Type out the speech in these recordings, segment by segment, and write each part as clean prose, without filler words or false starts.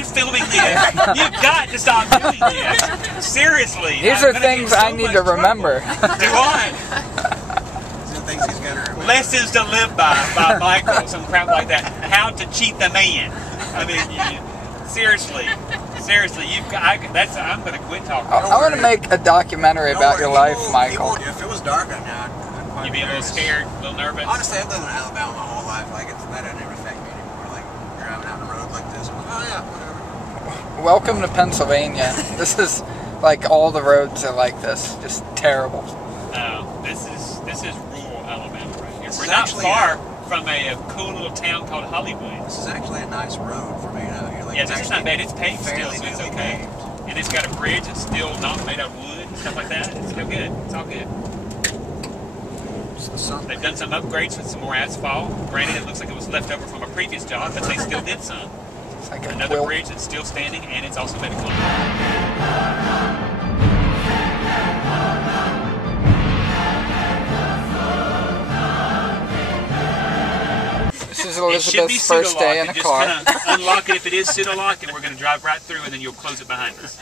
you filming this? You've got to stop doing this. Seriously. These are things I need to remember. Do I? These are things he's got to remember. Lessons to live by Michael, some crap like that. How to cheat the man. I mean, seriously, you've got. I'm going to quit talking. I want to make a documentary about your life, Michael. If it was dark right now, I'd You'd be a little scared, a little nervous. Honestly, I've lived in Alabama my whole life. Like that doesn't even affect me anymore. Like driving out the road like this, I'm like, oh yeah, whatever. Welcome to Pennsylvania. This is like all the roads are like this, just terrible. This is rural Alabama right here. We're not far from a cool little town called Hollywood. This is actually a nice road for me out here. Like, yeah, this is not bad. It's paved still, so it's newly okay. paved. And it's got a bridge. It's still not made out of wood and stuff like that. It's still good. It's all good. They've done some upgrades with some more asphalt. Granted, it looks like it was left over from a previous job, but they still did some. It's like another bridge that's still standing, and it's also made of concrete. This is Elizabeth's first day in a car. Just kind of unlock it if it is pseudo-lock, and we're going to drive right through, and then you'll close it behind us.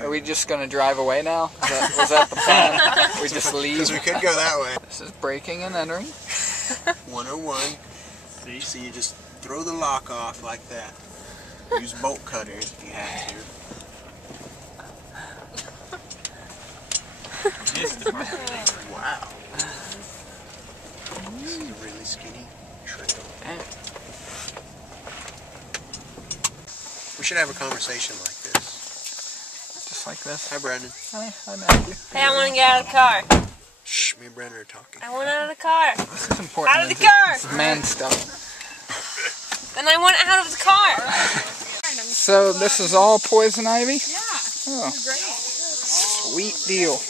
Are we just going to drive away now? Was that the plan? We just leave? Because we could go that way. This is braking and entering. 101. See? So you just throw the lock off like that. Use bolt cutters if you have to. Wow. This is a really skinny trail. We should have a conversation like this. Just like this. Hi, Brandon. Hi, Matthew. Hey, I want to get out of the car. Shh, me and Brandon are talking. I want out of the car. This is important. Out of the car! This is man stuff. Then I want out of the car. So this is all poison ivy? Yeah. Oh. Sweet deal.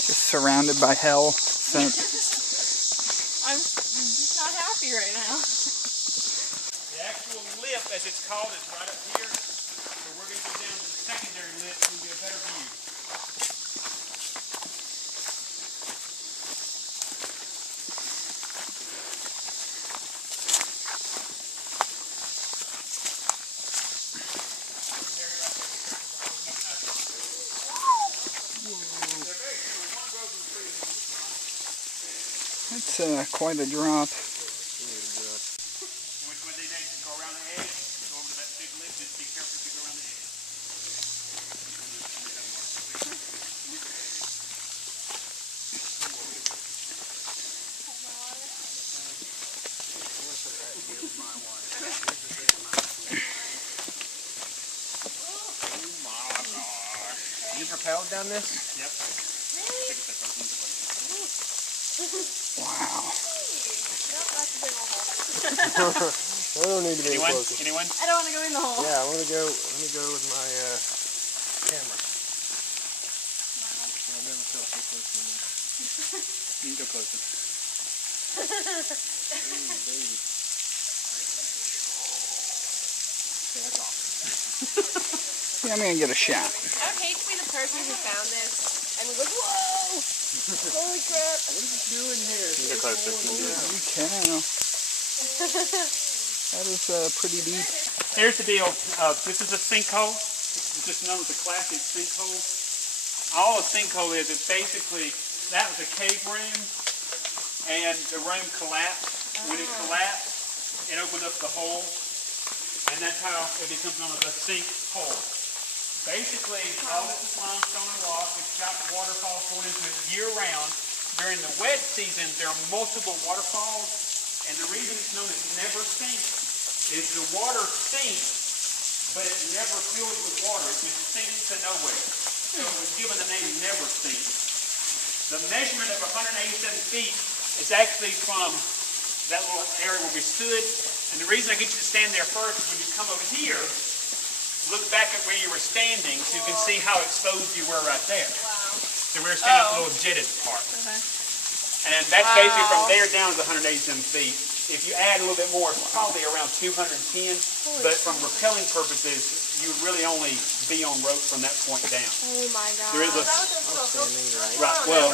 Just surrounded by hell. I'm just not happy right now. The actual lip, as it's called, is right up here. So we're going to go down to the secondary lip so we can get a better view. It's quite a drop. And which one they next? Go around the edge, go over to that big lip, just be careful if you go around the edge. You propelled down this? Yep. Wow. I don't need to be closer. Anyone? I don't want to go in the hole. Yeah, let me go with my camera. I've never felt so close to me. You can go closer. Ooh, baby. Okay, that's awesome. Yeah, I'm going to get a shot. I would hate to be the person who found this and was like, whoa! Holy crap! What is it doing here? You can go closer. You can. That is pretty deep. Here's the deal. This is a sinkhole. It's just known as a classic sinkhole. All a sinkhole is basically, that was a cave room, and the room collapsed. When it collapsed, it opened up the hole, and that's how it becomes known as a sinkhole. Basically, all this is limestone and rock. It's got waterfalls going into it year-round. During the wet season, there are multiple waterfalls, and the reason it's known as never sinks is the water sinks, but it never fills with water. It just sinks to nowhere. So it was given the name never sinks. The measurement of 187 feet is actually from that little area where we stood. And the reason I get you to stand there first is when you come over here, look back at where you were standing so you can see how exposed you were right there. Wow. So we're standing at the little jetted part. Okay. And that's basically from there down to 187 feet. If you add a little bit more, it's probably around 210. But from rappelling purposes, you would really only be on rope from that point down. Oh my god. There is a... That was Right, well,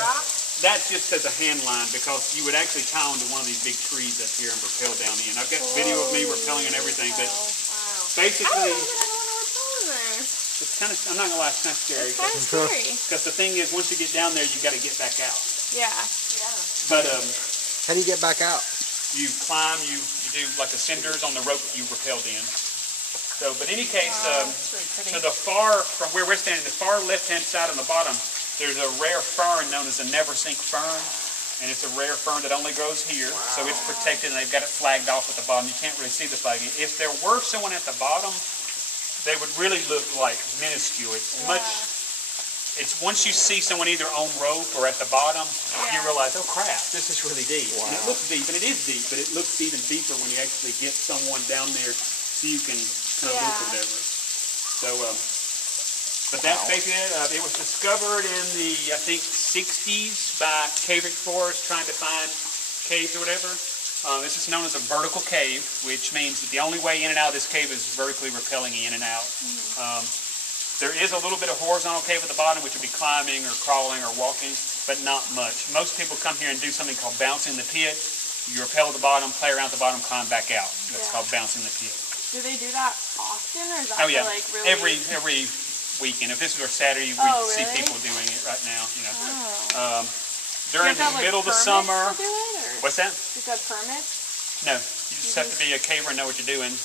that's just as a hand line because you would actually tie onto one of these big trees up here and rappel down in. I've got video of me rappelling and everything, but basically, I don't want to repel in there. it's kind of, I'm not gonna lie, it's kind of scary. It's kind of scary. Because the thing is, once you get down there, you got to get back out. Yeah. But How do you get back out? you climb, you do like the cinders on the rope that you rappelled in. So, but in any case, to the far, from where we're standing, the far left-hand side on the bottom, there's a rare fern known as a never-sink fern. And it's a rare fern that only grows here. So it's protected and they've got it flagged off at the bottom. You can't really see the flagging. If there were someone at the bottom, they would really look like minuscule. It's much, it's once you see someone either on rope or at the bottom, you realize, oh crap, this is really deep. And it looks deep, and it is deep, but it looks even deeper when you actually get someone down there so you can kind of look or whatever. So, but that's basically it. It was discovered in the, I think, 60s by cave explorers trying to find caves or whatever. This is known as a vertical cave, which means that the only way in and out of this cave is vertically rappelling in and out. There is a little bit of horizontal cave at the bottom, which would be climbing or crawling or walking, but not much. Most people come here and do something called bouncing the pit. You rappel at the bottom, play around at the bottom, climb back out. That's called bouncing the pit. Do they do that often, or is that Oh yeah, for, like, really? every weekend. If this was Saturday, we'd see people doing it right now. You know, during the middle of the summer. To do it, or? What's that? You said permits? No, you just have to be a caver and know what you're doing.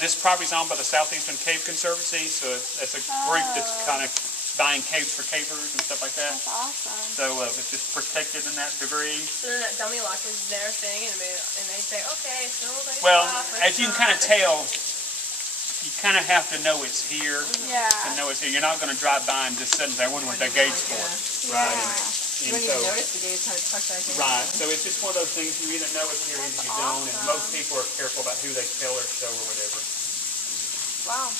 This property's owned by the Southeastern Cave Conservancy, so it's a group that's kind of buying caves for cavers and stuff like that. That's awesome. So it's just protected in that degree. So then that dummy lock is their thing, and they say, okay, so let's Well, stop, as you can kind of tell, you kind of have to know it's here. Yeah. To know it's here. You're not going to drive by and just sit and say, I wonder what that gate's for. Right. You don't even notice the gate's kind of tucked back in. Right. So it's just one of those things you either know it's here or you don't, and most people are careful about who they tell or show or whatever. Wow.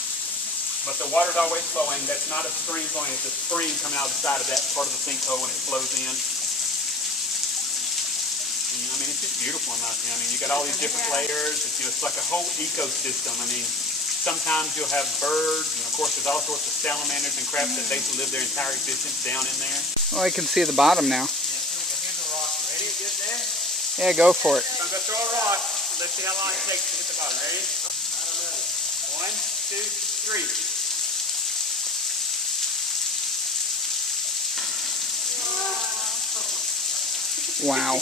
But the water's always flowing. That's not a stream flowing. It's a stream coming out of the side of that part of the sinkhole when it flows in. And, I mean, it's just beautiful in my opinion. I mean, you got all these different layers. It's like a whole ecosystem. I mean, sometimes you'll have birds, and of course there's all sorts of salamanders and crabs that basically live their entire existence down in there. Well, I can see the bottom now. Here's the rock. You ready? Get there? Yeah, go for it. I'm going to throw a rock. Let's see how long it takes to hit the bottom. Ready? I don't know. 1, 2, 3. Wow.